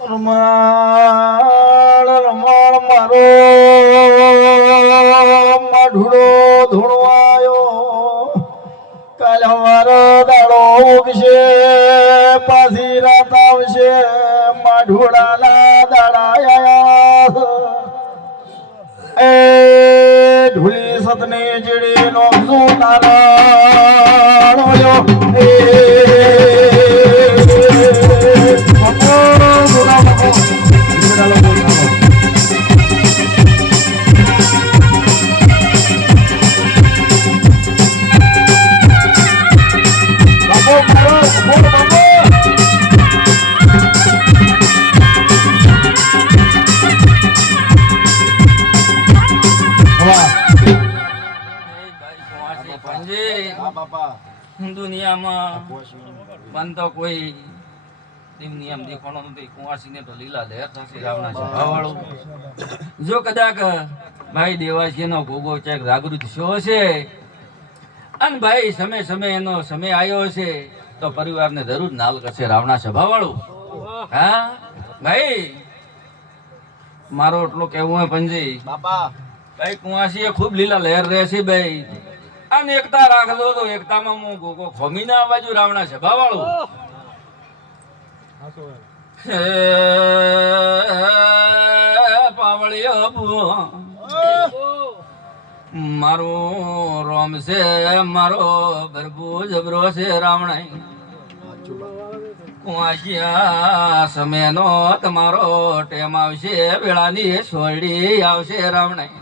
રમાળ રમાળ મારો માઢુડો ધૂણવાયો કાલે મારો દાડો ઉગશે પાછી રાત આવશે માઢુડાના દાડા એ ઢુલી સતની ચીડી નો સુતારાયો એ દુનિયામાં મન તો કોઈ નિયમ દેખાણો નથી. કુંવાસીને તો લીલા લહેર થશે રાવણા સભાવાળું. જો કદાચ ભાઈ દેવાસીનો ભોગો ચેક જાગૃત થયો હશે અને ભાઈ સમય સમય એનો સમય આવ્યો હશે તો પરિવારને જરૂર નાલ કરશે રાવણા સભાવાળું. હા ભાઈ મારો એટલો કહેવું હોય પંજી બાપા ભાઈ કુંવાસી ખૂબ લીલા લહેર રહેશે ભાઈ. અને એકતા રાખજો તો એકતામાં હું ગોગો ખોમી ના બાજુ રાવણા સભા વાળું પાવળિયો મારો રોમ છે મારો ભરભુ જબરો છે રાવણા કુંવાસિયા સમયનો તમારો ટેમ આવશે વેળાની સોરડી આવશે રાવણા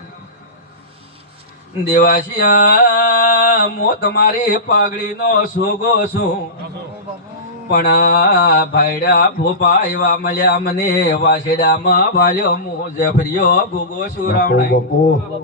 દેવાસિયા મો તમારી પાઘડીનો સોગો છું પણ ભાઈડા ભોપા એવા મળ્યા મને વાસેડામાં ભાલ્યો મો જફરિયો ગોગો છું રાવણા